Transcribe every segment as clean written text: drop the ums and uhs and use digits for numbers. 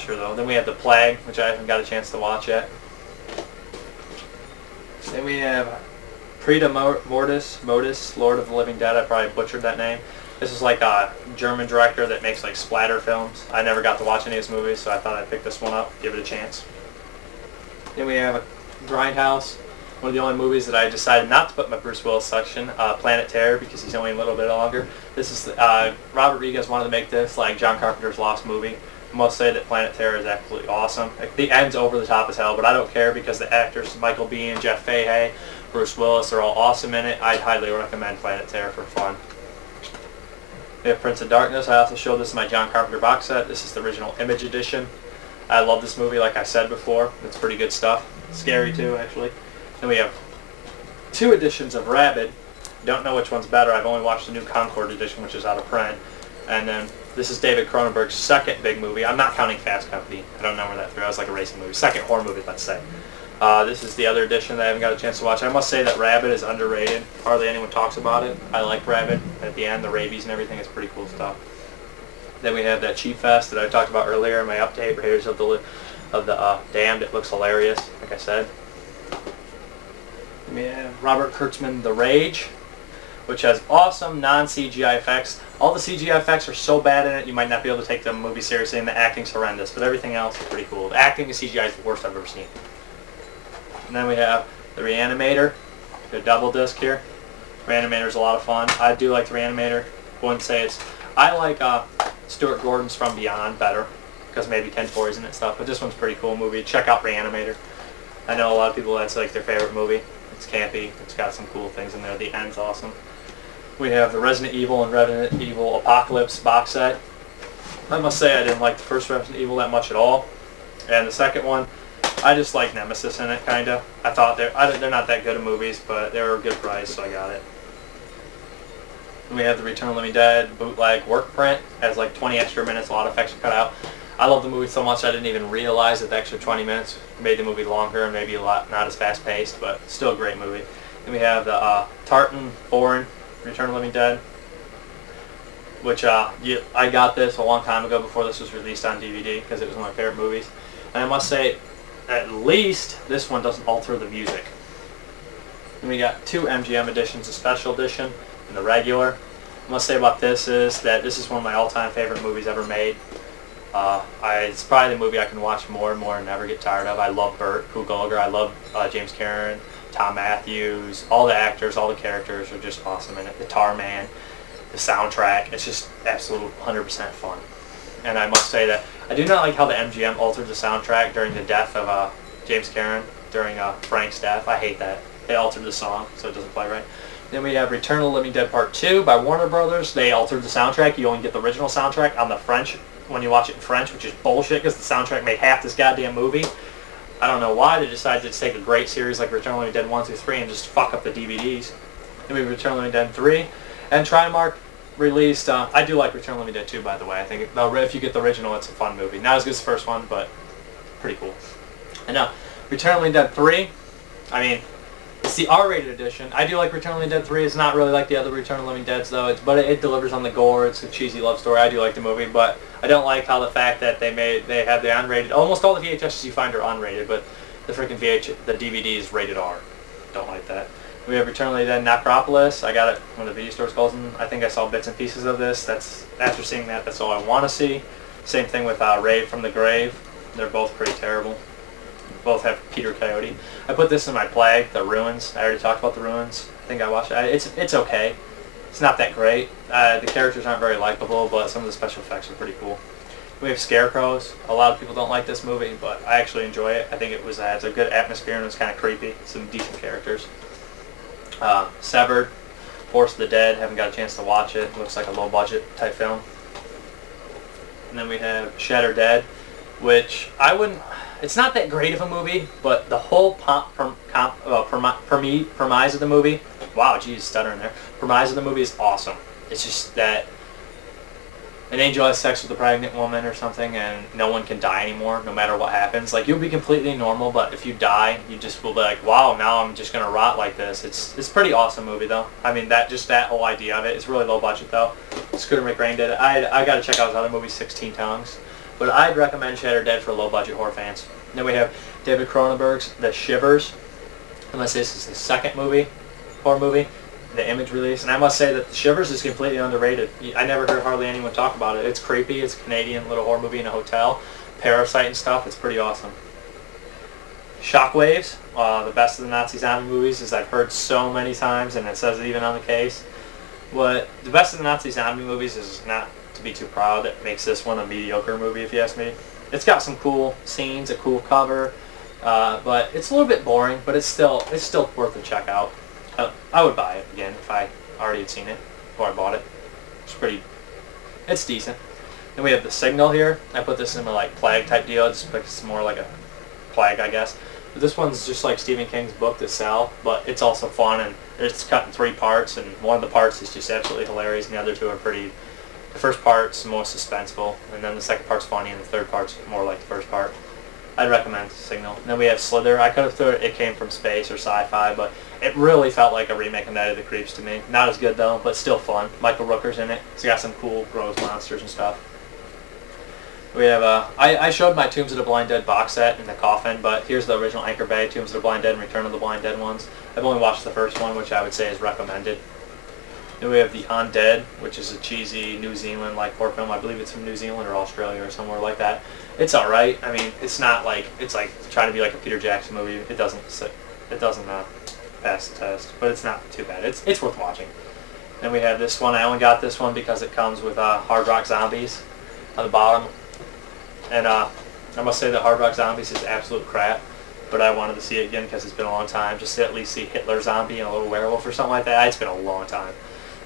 slasher though. Then we have The Plague, which I haven't got a chance to watch yet. Then we have Premutos, Lord of the Living Dead. I probably butchered that name. This is like a German director that makes like splatter films. I never got to watch any of his movies, so I thought I'd pick this one up, give it a chance. Then we have Grindhouse, one of the only movies that I decided not to put in my Bruce Willis section, Planet Terror, because he's only a little bit longer. This is Robert Rodriguez wanted to make this like John Carpenter's Lost movie. I must say that Planet Terror is absolutely awesome. Like, the end's over the top as hell, but I don't care because the actors, Michael Biehn, Jeff Fahey, Bruce Willis, are all awesome in it. I'd highly recommend Planet Terror for fun. We have Prince of Darkness. I also showed this in my John Carpenter box set. This is the original Image edition. I love this movie, like I said before. It's pretty good stuff. Scary too, actually. Then we have 2 editions of Rabid. Don't know which one's better. I've only watched the new Concord edition, which is out of print. And then this is David Cronenberg's second big movie. I'm not counting Fast Company. I don't number that through. It was like a racing movie. Second horror movie, let's say. This is the other edition that I haven't got a chance to watch. I must say that Rabid is underrated. Hardly anyone talks about it. I like Rabid. At the end, the rabies and everything is pretty cool stuff. Then we have that Cheap Fest that I talked about earlier in my update, Raiders of the Damned. It looks hilarious, like I said. Then we have Robert Kurtzman, The Rage, which has awesome non-CGI effects. All the CGI effects are so bad in it, you might not be able to take the movie seriously, and the acting's horrendous, but everything else is pretty cool. The acting and CGI is the worst I've ever seen. And then we have the Re-animator, the double disc here. Re-animator is a lot of fun. I do like the Re-animator. Wouldn't say it's... I like Stuart Gordon's From Beyond better, because maybe Ken Forey's in it and stuff, but this one's a pretty cool movie. Check out Re-animator. I know a lot of people, that's like their favorite movie. It's campy. It's got some cool things in there. The end's awesome. We have the Resident Evil and Resident Evil Apocalypse box set. I must say I didn't like the first Resident Evil that much at all. And the second one, I just like Nemesis in it, kind of. I thought they're not that good at movies, but they were a good price, so I got it. And we have the Return of the Living Dead bootleg Workprint. It has like 20 extra minutes, a lot of effects are cut out. I love the movie so much I didn't even realize that the extra 20 minutes made the movie longer and maybe a lot not as fast paced, but still a great movie. Then we have the Tartan Bourne Return of the Living Dead, which I got this a long time ago before this was released on DVD because it was one of my favorite movies. And I must say, at least this one doesn't alter the music. And we got 2 MGM editions, a special edition and the regular. I must say about this is that this is one of my all-time favorite movies ever made. It's probably the movie I can watch more and more and never get tired of. I love Burt Gulliger. I love James Cameron, Tom Matthews. All the actors, all the characters are just awesome in it. The Tar Man, the soundtrack. It's just absolute 100% fun. And I must say that I do not like how the MGM altered the soundtrack during the death of James Cameron, during Frank's death. I hate that. They altered the song so it doesn't play right. Then we have Return of the Living Dead Part 2 by Warner Brothers. They altered the soundtrack. You only get the original soundtrack on the French when you watch it in French, which is bullshit because the soundtrack made half this goddamn movie. I don't know why they decided to take a great series like Return of the Living Dead 1 through 3 and just fuck up the DVDs. Then we have Return of the Living Dead 3. And Trimark released, I do like Return of the Living Dead 2, by the way. I think if you get the original, it's a fun movie. Not as good as the first one, but pretty cool. And now, Return of the Living Dead 3, I mean, it's the R-rated edition. I do like Return of the Living Dead 3. It's not really like the other Return of the Living Deads, though. But it delivers on the gore. It's a cheesy love story. I do like the movie, but I don't like how the fact that they have the unrated. Almost all the VHSs you find are unrated, but the freaking the DVD is rated R. Don't like that. We have Return of the Living Dead Necropolis. I got it when the video stores closed. I think I saw bits and pieces of this. After seeing that, that's all I want to see. Same thing with Rave from the Grave. They're both pretty terrible. Both have Peter Coyote. I put this in my Plague, The Ruins. I already talked about The Ruins. I think I watched it. It's okay. It's not that great. The characters aren't very likable, but some of the special effects are pretty cool. We have Scarecrows. A lot of people don't like this movie, but I actually enjoy it. I think it has a good atmosphere and it's kind of creepy. Some decent characters. Severed, Force of the Dead. Haven't got a chance to watch it. Looks like a low-budget type film. And then we have Shatter Dead, which I wouldn't... It's not that great of a movie, but the whole premise of the movie... Wow, geez, stuttering there. Premise of the movie is awesome. It's just that an angel has sex with a pregnant woman or something, and no one can die anymore, no matter what happens. Like, you'll be completely normal, but if you die, you just will be like, wow, now I'm just gonna rot like this. It's a pretty awesome movie, though. I mean, that whole idea of it. It's really low budget, though. Scooter McRae did it. I gotta check out his other movie, 16 Tongues. But I'd recommend Shatter Dead for low-budget horror fans. Then we have David Cronenberg's The Shivers. Unless this is his second horror movie, the Image release. And I must say that The Shivers is completely underrated. I never heard hardly anyone talk about it. It's creepy. It's a Canadian little horror movie in a hotel. Parasite and stuff. It's pretty awesome. Shockwaves, the best of the Nazi zombie movies, as I've heard so many times, and it says it even on the case. But the best of the Nazi zombie movies is not to be too proud. That makes this one a mediocre movie, if you ask me. It's got some cool scenes, a cool cover, but it's a little bit boring. But it's still worth a check out. I would buy it again if I already had seen it before I bought it. It's decent. Then we have The Signal here. I put this in a like plague type deal. It's more like a plague, I guess. But this one's just like Stephen King's book, The Cell, but it's also fun, and it's cut in 3 parts, and one of the parts is just absolutely hilarious, and the other 2 are pretty. The first part's more suspenseful, and then the second part's funny, and the third part's more like the first part. I'd recommend Signal. And then we have Slither. I could have thought it came from space or sci-fi, but it really felt like a remake of Night of the Creeps to me. Not as good though, but still fun. Michael Rooker's in it. It's got some cool gross monsters and stuff. We have I showed my Tombs of the Blind Dead box set in the coffin, but here's the original Anchor Bay, Tombs of the Blind Dead and Return of the Blind Dead ones. I've only watched the first one, which I would say is recommended. Then we have The Undead, which is a cheesy New Zealand-like horror film. I believe it's from New Zealand or Australia or somewhere like that. It's alright. I mean, it's not like, it's like trying to be like a Peter Jackson movie. It doesn't pass the test, but it's not too bad. It's worth watching. Then we have this one. I only got this one because it comes with Hard Rock Zombies on the bottom. And I must say that Hard Rock Zombies is absolute crap, but I wanted to see it again because it's been a long time, just to at least see Hitler zombie and a little werewolf or something like that. It's been a long time.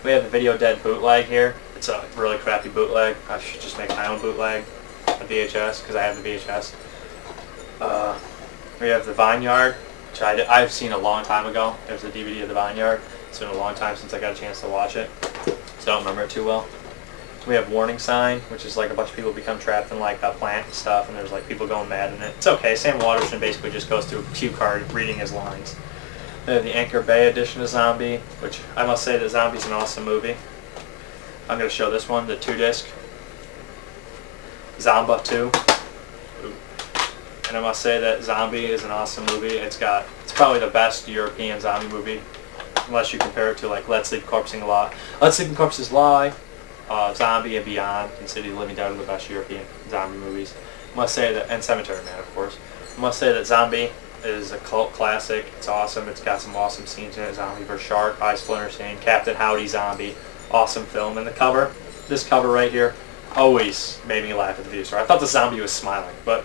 We have the Video Dead bootleg here. It's a really crappy bootleg. I should just make my own bootleg, a VHS, because I have the VHS. We have The Vineyard, which I've seen a long time ago. There's a DVD of The Vineyard. It's been a long time since I got a chance to watch it, so I don't remember it too well. We have Warning Sign, which is like a bunch of people become trapped in like a plant and stuff, and there's like people going mad in it. It's okay. Sam Waterston basically just goes through a cue card reading his lines. We have the Anchor Bay edition of Zombie, which I must say that Zombie's an awesome movie. I'm going to show this one, the 2-disc. Zomba 2. And I must say that Zombie is an awesome movie. It's probably the best European zombie movie, unless you compare it to like Let Sleeping Corpses Lie. Let Sleeping Corpses Lie. Zombie and Beyond, considered Living Dead are the best European zombie movies. I must say that, and Cemetery Man, of course. I must say that Zombie is a cult classic. It's awesome. It's got some awesome scenes in it. Zombie vs. Shark, By Splinter Scene, Captain Howdy Zombie, awesome film. And the cover, this cover right here, always made me laugh at the video store. I thought the zombie was smiling, but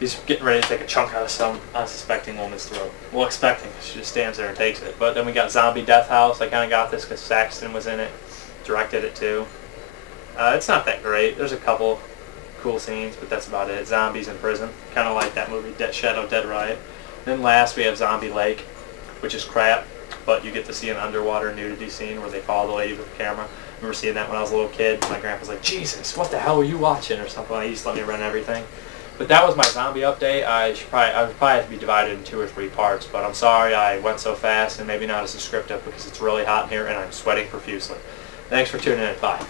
he's getting ready to take a chunk out of some unsuspecting woman's throat. Well, expecting. She just stands there and takes it. But then we got Zombie Death House. I kind of got this because Saxton was in it. Directed it too. It's not that great. There's a couple cool scenes, but that's about it. Zombies in prison. Kind of like that movie, Shadow Dead Riot. Then last we have Zombie Lake, which is crap, but you get to see an underwater nudity scene where they follow the lady with the camera. I remember seeing that when I was a little kid. My grandpa's like, Jesus, what the hell were you watching? Or something. He used to let me run everything. But that was my zombie update. I would probably have to be divided in 2 or 3 parts, but I'm sorry I went so fast and maybe not as descriptive because it's really hot in here and I'm sweating profusely. Thanks for tuning in. Bye.